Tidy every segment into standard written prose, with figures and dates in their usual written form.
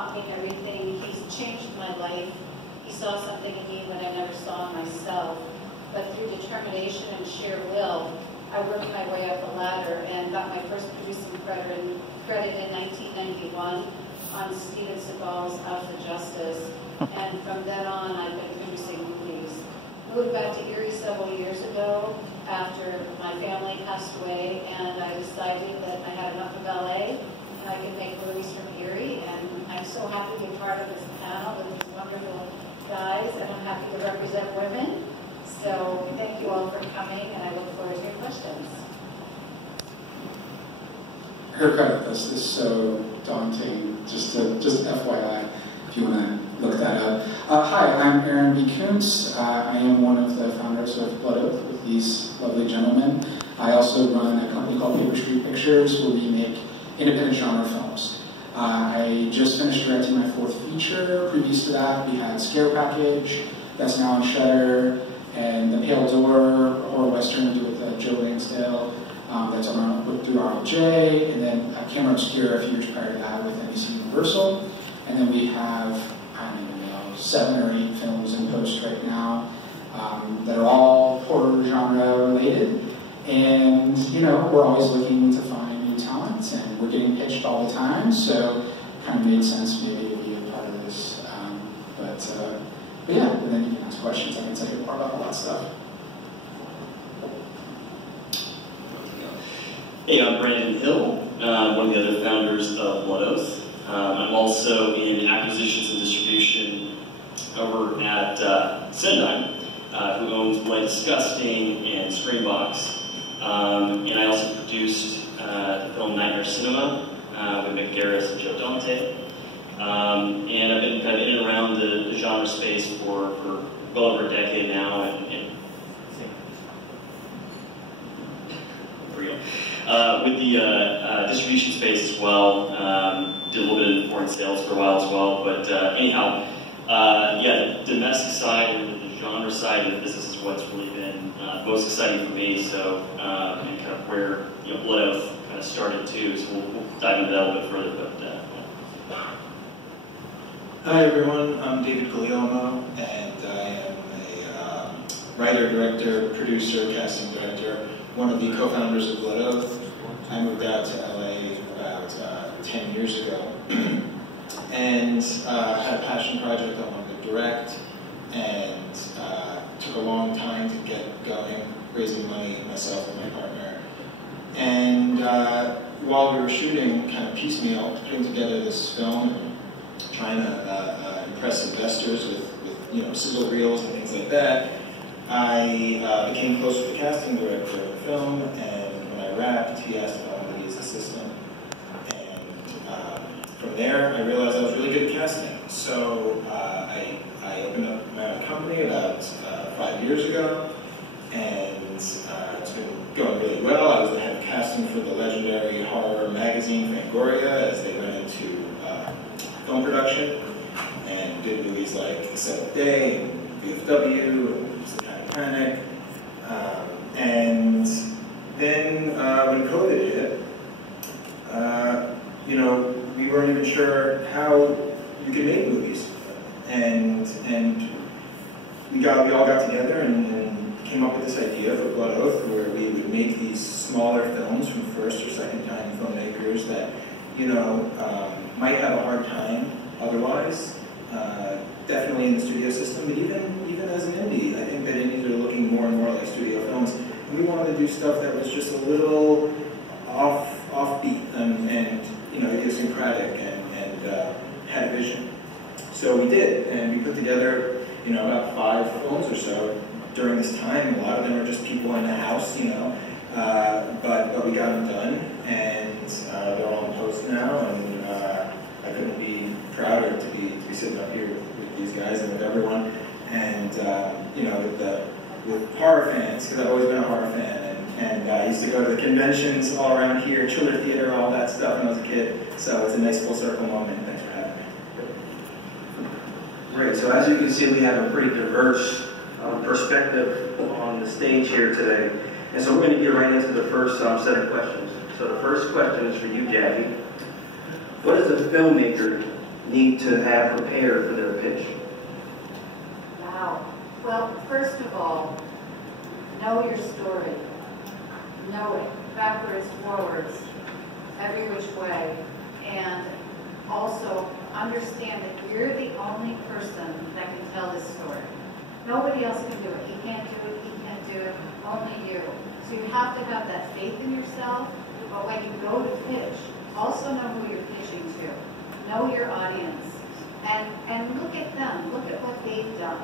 taught me everything. He's changed my life. He saw something in me that I never saw in myself. But through determination and sheer will, I worked my way up the ladder and got my first producing credit in 1991 on Steven Seagal's Out for Justice. And from then on, I've been producing movies. Moved back to Eerie several years ago after my family passed away, and I decided that I had enough of LA and I could make movies from Eerie. And I'm so happy to be part of this panel with these wonderful guys, and I'm happy to represent women. So thank you all for coming, and I look forward to your questions. Her credit list is so daunting. Just FYI, if you want to look that up. Hi, I'm Aaron B. Kuntz. I am one of the founders of Blood Oath with these lovely gentlemen. I also run a company called Paper Street Pictures, where we make independent genre films. I just finished directing my 4th feature. Previous to that, we had Scare Package, that's now on Shudder, and The Pale Door, horror western with Joe Lansdale, that's on through RLJ, and then Camera Obscura a few years prior to that with NBC Universal. And then we have, I don't even know, 7 or 8 films in post right now that are all horror genre related. And, you know, we're always looking to find new talent, and we're getting pitched all the time, so it kind of made sense maybe to be a part of this. But yeah, and then you can ask questions. I can tell you more about all that stuff. Hey, I'm Brandon Hill, one of the other founders of Blood Oath. I'm also in acquisitions and distribution over at Sendai, who owns Bloody Disgusting and Screenbox. And I also produced the film Nightmare Cinema with Mick Garris and Joe Dante. And I've been kind of in and around the genre space for well over a decade now, and with the distribution space as well. Did a little bit of foreign sales for a while as well, but anyhow, yeah, the domestic side and the genre side of the business is what's really been most exciting for me. So, and kind of where Blood Oath kind of started too. So we'll dive into that a little bit further. But hi everyone, I'm David Guglielmo, and I am a writer, director, producer, casting director, one of the co-founders of Blood Oath. I moved out to LA about 10 years ago, and had a passion project I wanted to direct, and took a long time to get going, raising money myself and my partner. And while we were shooting, kind of piecemeal, putting together this film, trying to impress investors with sizzle reels and things like that, I became close with the casting director of the film, and when I wrapped, he asked if I wanted to be his assistant. And from there, I realized I was really good at casting. So I opened up my own company about 5 years ago, and it's been going really well. I was the head of casting for the legendary horror magazine Fangoria as they went into film production, and did movies like The Seventh Day, and VFW, and Satanic Panic. And then when COVID hit, we weren't even sure how you could make movies. And we all got together and came up with this idea for Blood Oath, where we would make these smaller films from first or second time filmmakers that might have a hard time otherwise, definitely in the studio system, but even as an indie, I think that indies are looking more and more like studio films. And we wanted to do stuff that was just a little offbeat and idiosyncratic and had a vision. So we did, and we put together about 5 films or so during this time. A lot of them are just people in the house, but we got them done, and they're all in post now, and I couldn't be prouder to be sitting up here with these guys and with everyone, and with horror fans, because I've always been a horror fan, and I used to go to the conventions all around here, Chiller Theater, all that stuff when I was a kid. So it's a nice full circle moment. Thanks for having me. Great. So as you can see, we have a pretty diverse perspective on the stage here today. And so we're going to get right into the first set of questions. So the first question is for you, Jackie. What does a filmmaker need to have prepared for their pitch? Wow. Well, first of all, know your story. Know it, backwards, forwards, every which way. And also understand that you're the only person that can tell this story. Nobody else can do it. He can't do it, he can't do it, only you. So you have to have that faith in yourself, but when you go to pitch, also know who you're pitching to. Know your audience. And look at them. Look at what they've done.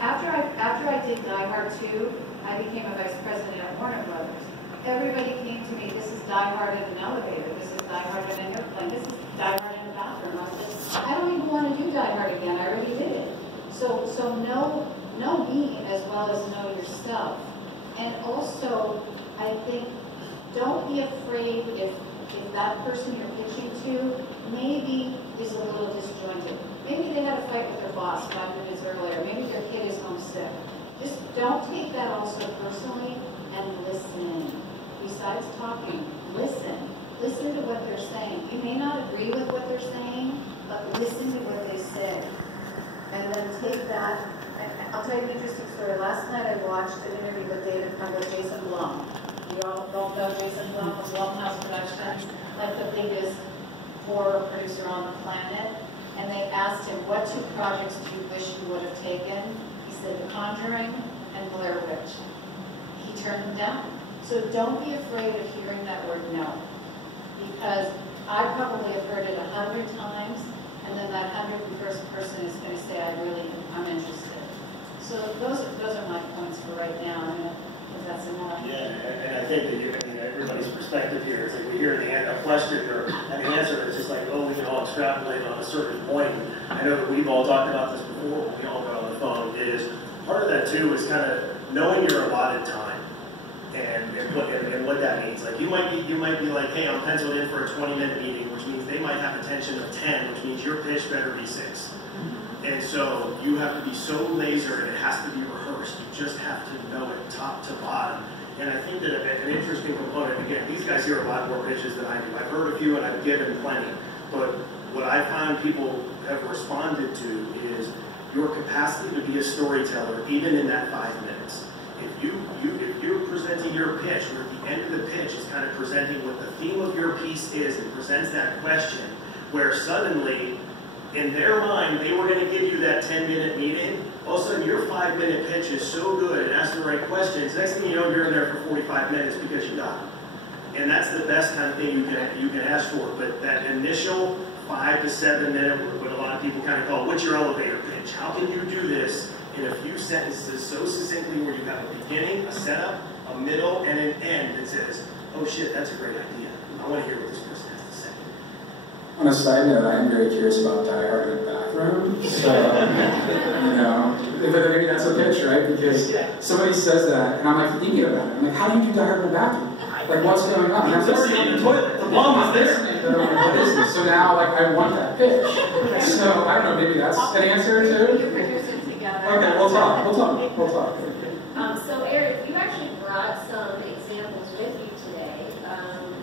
After I did Die Hard 2, I became a vice president at Warner Brothers. Everybody came to me, this is Die Hard in an elevator, this is Die Hard in an airplane, this is Die Hard in a bathroom. I was like, I don't even want to do Die Hard again, I already did it. So know me as well as know yourself. And also, I think, don't be afraid if that person you're pitching to maybe is a little disjointed. Maybe they had a fight with their boss 5 minutes earlier. Maybe their kid is homesick. Just don't take that also personally and listen. Besides talking, listen. Listen to what they're saying. You may not agree with what they're saying, but listen to what they say. And then take that. I'll tell you an interesting story. Last night I watched an interview with Jason Blum. You all don't know Jason Blum from Blumhouse Productions, like the biggest horror producer on the planet. And they asked him, what 2 projects do you wish you would have taken? He said, The Conjuring and Blair Witch. He turned them down. So don't be afraid of hearing that word no. Because I probably have heard it 100 times, and then that 101st person is going to say, I'm interested. So those are my points for right now. I don't know if that's enough. Yeah, and I think that everybody's perspective here is like we hear a question or an answer that's just like, oh, we can all extrapolate on a certain point. I know that we've all talked about this before when we all got on the phone. Is part of that too is kind of knowing your allotted time and what that means. Like you might be like, hey, I'm penciled in for a 20-minute meeting, which means they might have attention of 10, which means your pitch better be 6. And so you have to be so laser, and it has to be rehearsed. You just have to know it top to bottom. And I think that an interesting component, again, these guys hear a lot more pitches than I do. I've heard a few and I've given plenty. But what I find people have responded to is your capacity to be a storyteller, even in that 5 minutes. If you're presenting your pitch, where at the end of the pitch is kind of presenting what the theme of your piece is and presents that question, where suddenly, in their mind, they were going to give you that 10-minute meeting. All of a sudden, your 5-minute pitch is so good and asks the right questions. Next thing you know, you're in there for 45 minutes because you got it. And that's the best kind of thing you can ask for. But that initial 5 to 7 minute, what a lot of people kind of call, what's your elevator pitch? How can you do this in a few sentences so succinctly where you have a beginning, a setup, a middle, and an end that says, oh shit, that's a great idea. I want to hear what this person has to say. On a side note, I am very curious about Die Hard in the bathroom. So, maybe that's a pitch, right? Because somebody says that, and I'm like thinking about it. I'm like, how do you do Die Hard in the bathroom? Like, what's going on? It's already on the toilet. The bomb is there. So now, like, I want that pitch. So, I don't know, maybe that's an answer too? You produce it together. Okay, we'll talk. So, Eric, you actually brought some examples with you today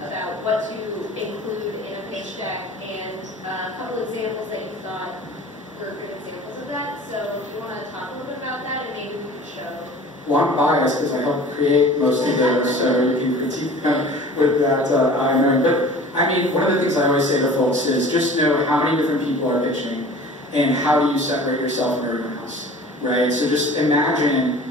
about what to include in a pitch deck, and a couple examples that you thought were good examples of that. So, do you want to talk a little bit about that, and maybe we can show? Well, I'm biased because I helped create most of those, so you can critique them with that eye knowing. But, I mean, one of the things I always say to folks is just know how many different people are pitching and how do you separate yourself from everyone else, right? So just imagine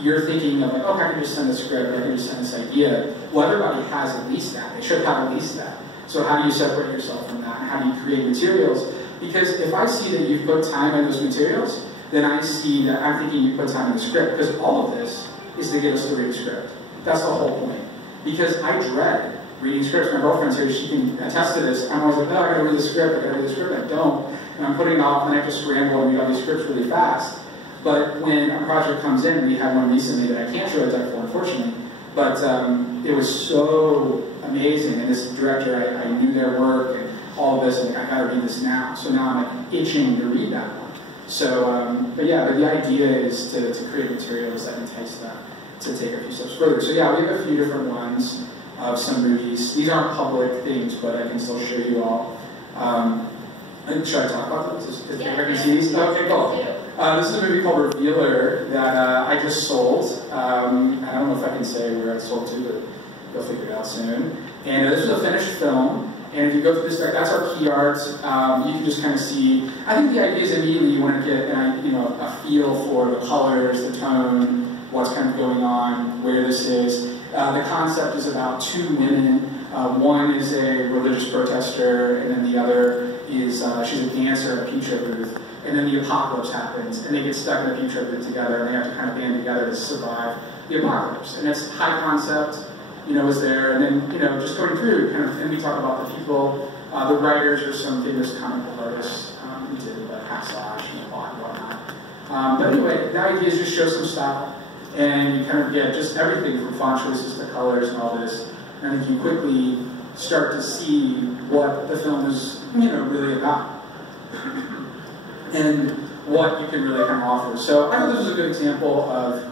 you're thinking of like, oh, I can just send a script, I can just send this idea. Well, everybody has at least that. They should have at least that. So how do you separate yourself from that? How do you create materials? Because if I see that you've put time in those materials, then I see that I'm thinking you put time in the script. Because all of this is to get us to read the script. That's the whole point. Because I dread reading scripts. My girlfriend's here, she can attest to this. I'm always like, no, I gotta read the script, I gotta read the script. I don't. And I'm putting it off, and I have to scramble and read all these scripts really fast. But when a project comes in, we had one recently that I can't show a deck for, unfortunately, but it was so amazing, and this director, I knew their work and all of this, and I gotta read this now. So now I'm like itching to read that one. So, but the idea is to create materials that entice them to take a few steps further. So yeah, we have a few different ones of some movies. These aren't public things, but I can still show you all. Should I talk about this? If Yeah. I can see these? Okay, cool. This is a movie called Revealer that I just sold. I don't know if I can say where it's sold to, but you'll figure it out soon. And this is a finished film. And if you go through this deck, that's our key art. You can just kind of see. I think the idea is immediately you want to get a feel for the colors, the tone, what's kind of going on, where this is. The concept is about two women. One is a religious protester, and then the other is she's a dancer at a peep show booth. And then the apocalypse happens, and they get stuck in a peep show booth together, and they have to kind of band together to survive the apocalypse. And it's high concept. Is there, and then, just going through, kind of, and we talk about the people, the writers are some famous comic book artists who did like Hackslash and Plot and whatnot. But anyway, the idea is just show some style, and you kind of get just everything from font choices to colors and all this, and then you quickly start to see what the film is, really about, and what you can really kind of offer. So I thought this was a good example of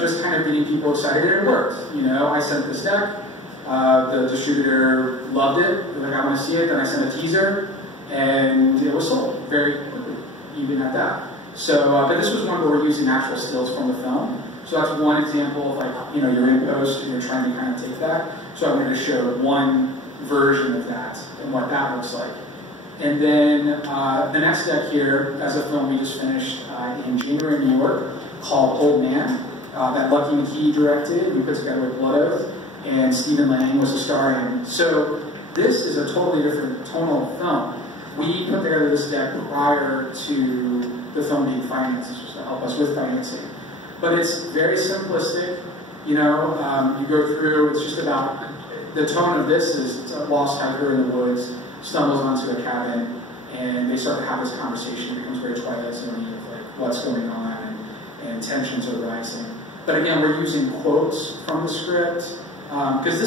just kind of getting people excited, and it worked. I sent this deck, the distributor loved it, they're like, I want to see it, then I sent a teaser, and it was sold very quickly, even at that. So, but this was one where we're using actual stills from the film. So that's one example of you're in post and you're trying to kind of take that. So I wanted to show one version of that and what that looks like. And then the next deck here, as a film we just finished in January in New York, called Old Man. That Lucky McKee directed, we put together with Blood Oath, and Stephen Lang was a star in. So this is a totally different tonal film. We put together this deck prior to the film being financed, just to help us with financing. But it's very simplistic. You go through, it's just about, the tone of this is it's a lost hiker in the woods, stumbles onto a cabin, and they start to have this conversation. It becomes very Twilight Zone-y of like what's going on, and tensions are rising. But again, we're using quotes from the script, because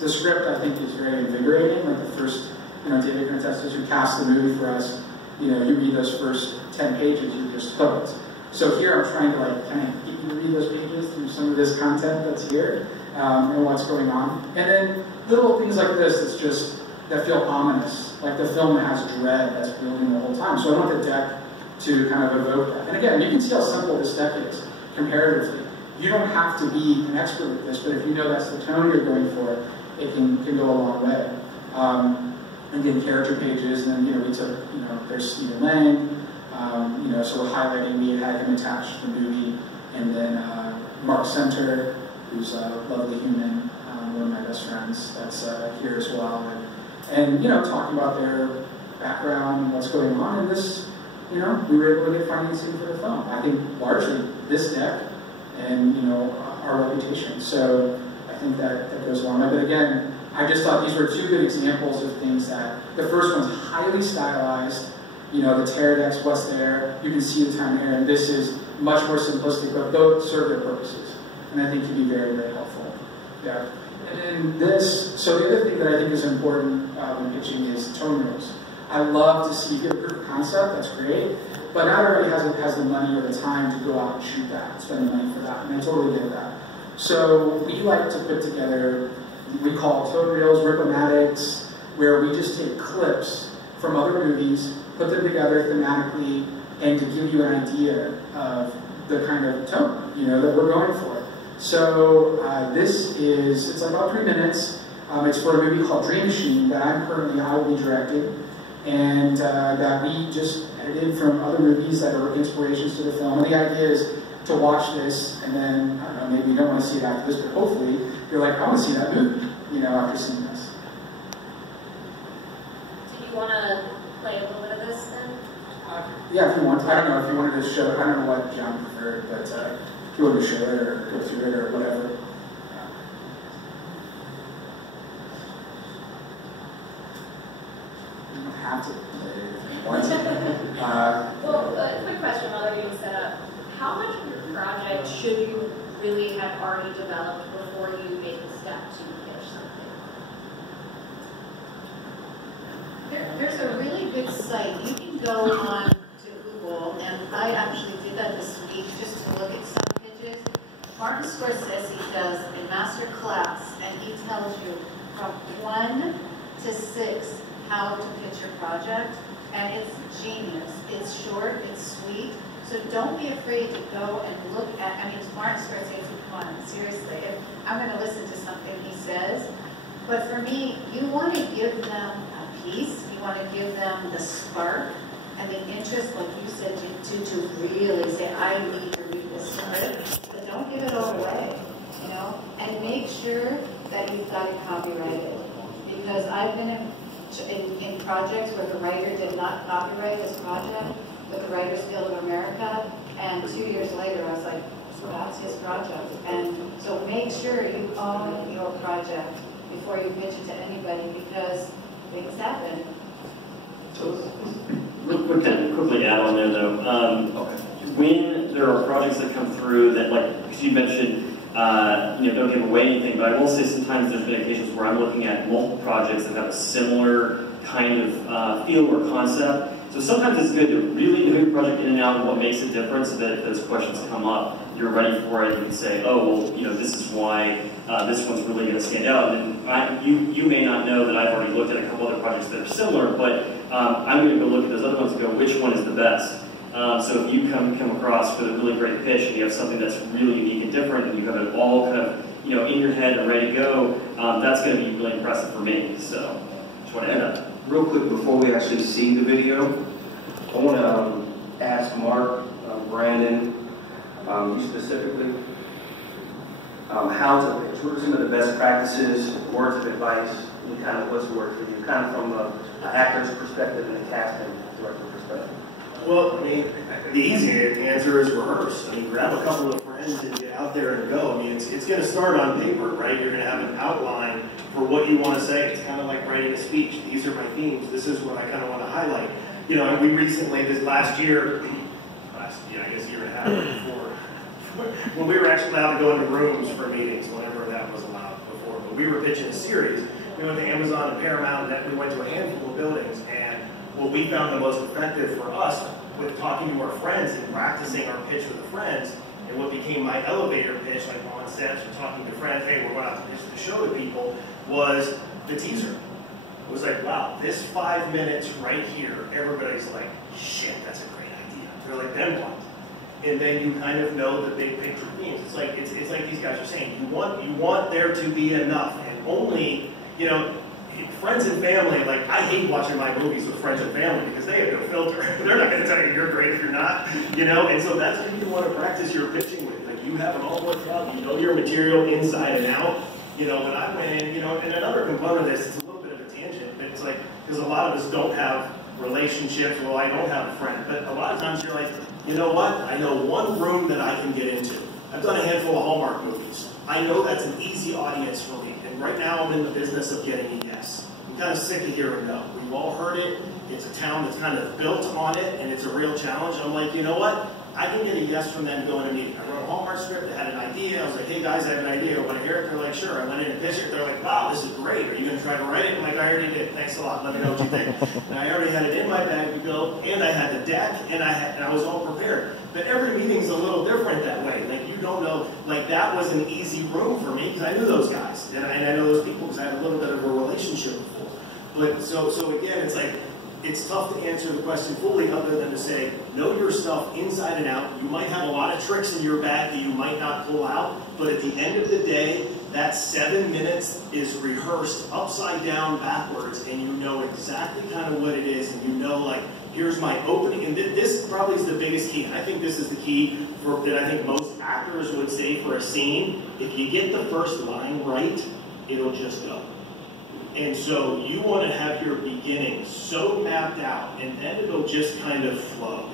the script I think is very invigorating. Like the first, David can attest to, who cast the movie for us, you read those first 10 pages, you're just hooked. So here I'm trying to kind of get you to read those pages through some of this content that's here, and what's going on. And then little things like this that feel ominous, like the film has dread that's building the whole time. So I want the deck to kind of evoke that. And again, you can see how simple this deck is, comparatively. You don't have to be an expert with this, but if you know that's the tone you're going for, it can go a long way. And then character pages, and then we took, there's Stephen Lang, so we're highlighting, we had him attached to the movie, and then Mark Center, who's a lovely human, one of my best friends, that's here as well, and talking about their background and what's going on, and this, we were able to get financing for the film. I think largely this deck and our reputation. So I think that goes along. But again, I just thought these were two good examples of things that the first one's highly stylized. The Pterodex, what's there, you can see the time here, and this is much more simplistic, but both serve their purposes. And I think can be very, very helpful. Yeah. And then this, so the other thing that I think is important when pitching is tone reels. I love to see, if you have a proof of concept, that's great, but not everybody has the money or the time to go out and shoot that, spend the money for that, and I totally get that. So we like to put together, we call tone reels, ripomatics, where we just take clips from other movies, put them together thematically, and to give you an idea of the kind of tone, that we're going for. So it's about 3 minutes. It's for a movie called Dream Machine that I will be directing, and that we just edited from other movies that are inspirations to the film. And the idea is to watch this, and then, I don't know, maybe you don't want to see it after this, but hopefully you're like, I want to see that movie, after seeing this. Do you want to play a little bit of this then? Yeah, if you want. I don't know if you wanted to show it. I don't know what John preferred, but if you wanted to show it or go through it or whatever. You don't have to play it if you want to. Well, a quick question while they're being set up. How much of your project should you really have already developed before you make the step to pitch something? There's a really good site. You can go on to Google, and I actually did that this week just to look at some pitches. Martin Scorsese does a master class, and he tells you from 1 to 6 how to pitch your project. and it's genius. It's short, it's sweet, so don't be afraid to go and look at, I mean, Mark starts saying, come on, seriously, if I'm going to listen to something he says, but for me, you want to give them a piece, you want to give them the spark and the interest, like you said, to really say, I need to read this script, but don't give it all away, you know, and make sure that you've got it copyrighted, because I've been in projects where the writer did not copyright this project with the Writers Guild of America, and 2 years later I was like, so that's his project. And so make sure you own your project before you pitch it to anybody, because things happen. Quickly add on there though, when there are projects that come through that, like, because you mentioned, don't give away anything, but I will say sometimes there's been occasions where I'm looking at multiple projects that have a similar kind of feel or concept. So sometimes it's good to really know your project in and out and what makes it different, so that if those questions come up, you're ready for it. You can say, oh, well, this is why this one's really going to stand out. And you may not know that I've already looked at a couple other projects that are similar, but I'm going to go look at those other ones and go, which one is the best? So if you come across with a really great pitch and you have something that's really unique and different, and you have it all kind of in your head and ready to go, that's going to be really impressive for me. So just want to add that. Real quick, before we actually see the video, I want to ask Mark, Brandon, you specifically, how to pitch. What are some of the best practices, words of advice, and kind of what's worked for you, kind of from an actor's perspective and the casting director perspective? Well, I mean, the easy answer is rehearse. I mean, grab a couple of friends and get out there and go. I mean, it's going to start on paper, right? You're going to have an outline for what you want to say. It's kind of like writing a speech. These are my themes. This is what I kind of want to highlight. And we recently, this last year, I guess a year and a half before, when we were actually allowed to go into rooms for meetings, whenever that was allowed before, but we were pitching a series. We went to Amazon and Paramount, and we went to a handful of buildings, and what we found the most effective for us with talking to our friends and practicing our pitch with the friends, and what became my elevator pitch, like on sets or talking to friends, hey, we're going out to pitch the show to people, was the teaser. It was like, wow, this 5 minutes right here, everybody's like, shit, that's a great idea. They're like, then what? And then you kind of know the big picture themes. It's like these guys are saying, you want there to be enough, and only, friends and family, like, I hate watching my movies with friends and family because they have no filter. They're not going to tell you you're great if you're not, and so that's what you want to practice your pitching with. Like, you have it all worked out, you know your material inside and out, but I went in, and another component of this, it's a little bit of a tangent, but it's like, because a lot of us don't have relationships, well, I don't have a friend, but a lot of times you're like, you know what, I know one room that I can get into. I've done a handful of Hallmark movies. I know that's an easy audience for me, and right now I'm in the business of getting a yes. I'm kind of sick of hearing no. We've all heard it. It's a town that's kind of built on it, and it's a real challenge. I'm like, you know what? I can get a yes from them going to meeting. I wrote a Hallmark script. I had an idea. I was like, hey guys, I have an idea. I want to hear it. They're like, sure. I went in and pitched it. They're like, wow, this is great. Are you going to try to write it? I'm like, I already did. Thanks a lot. Let me know what you think. And I already had it in my bag to go, and I had the deck, and I was all prepared. But every meeting's a little different that way. Like, you don't know. Like, that was an easy room for me because I knew those guys, and I know those people because I had a little bit of a relationship before. But so again, it's like, it's tough to answer the question fully other than to say, know your stuff inside and out. You might have a lot of tricks in your bag that you might not pull out, but at the end of the day, that 7 minutes is rehearsed upside down, backwards, and you know exactly kind of what it is, and you know, like, here's my opening, and this probably is the biggest key, and I think this is the key that I think most actors would say for a scene. If you get the first line right, it'll just go. And so you want to have your beginning so mapped out, and then it'll just kind of flow.